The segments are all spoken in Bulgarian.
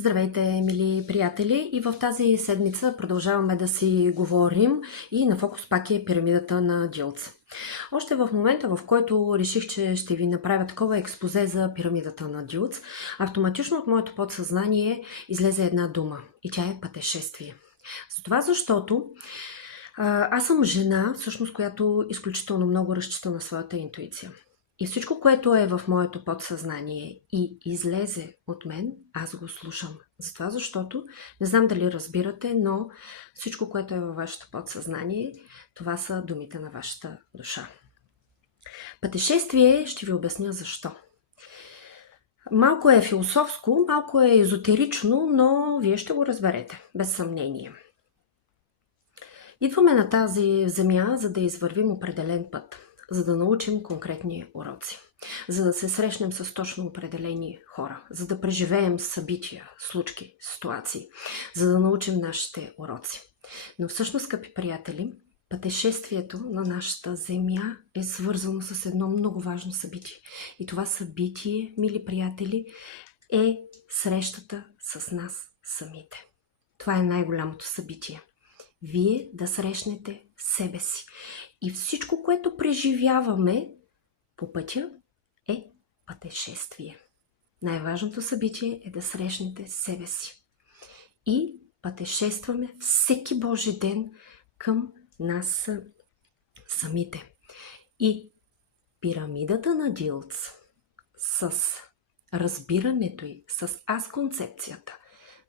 Здравейте, мили приятели! И в тази седмица продължаваме да си говорим и на фокус пак е пирамидата на Джилц. Още в момента, в който реших, че ще ви направя такова експозе за пирамидата на Джилц, автоматично от моето подсъзнание излезе една дума и тя е пътешествие. Затова защото аз съм жена, всъщност, която изключително много разчита на своята интуиция. И всичко, което е в моето подсъзнание и излезе от мен, аз го слушам. Затова, защото, не знам дали разбирате, но всичко, което е във вашето подсъзнание, това са думите на вашата душа. Пътешествие ще ви обясня защо. Малко е философско, малко е езотерично, но вие ще го разберете, без съмнение. Идваме на тази земя, за да извървим определен път, за да научим конкретни уроци, за да се срещнем с точно определени хора, за да преживеем събития, случки, ситуации, за да научим нашите уроци. Но всъщност, скъпи приятели, пътешествието на нашата земя е свързано с едно много важно събитие. И това събитие, мили приятели, е срещата с нас самите. Това е най-голямото събитие. Вие да срещнете себе си. И всичко, което преживяваме по пътя, е пътешествие. Най-важното събитие е да срещнете себе си. И пътешестваме всеки Божи ден към нас самите. И пирамидата на Джилц с разбирането й, с аз-концепцията,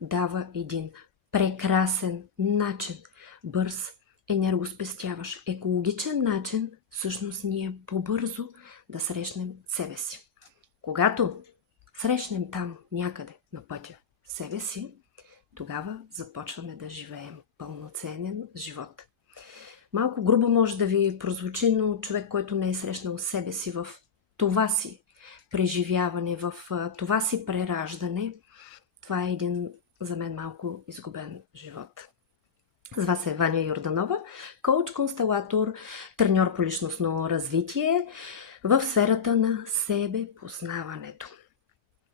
дава един прекрасен начин, бърз, енергоспестяващ, екологичен начин, всъщност ние по-бързо да срещнем себе си. Когато срещнем там някъде на пътя себе си, тогава започваме да живеем пълноценен живот. Малко грубо може да ви прозвучи, но човек, който не е срещнал себе си в това си преживяване, в това си прераждане, това е един за мен малко изгубен живот. С вас е Ваня Йорданова, коуч, констелатор, треньор по личностно развитие в сферата на себепознаването.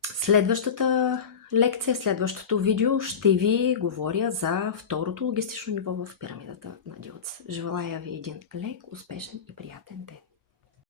Следващата лекция, следващото видео ще ви говоря за второто логистично ниво в пирамидата на Джилц. Желая ви един лек, успешен и приятен ден!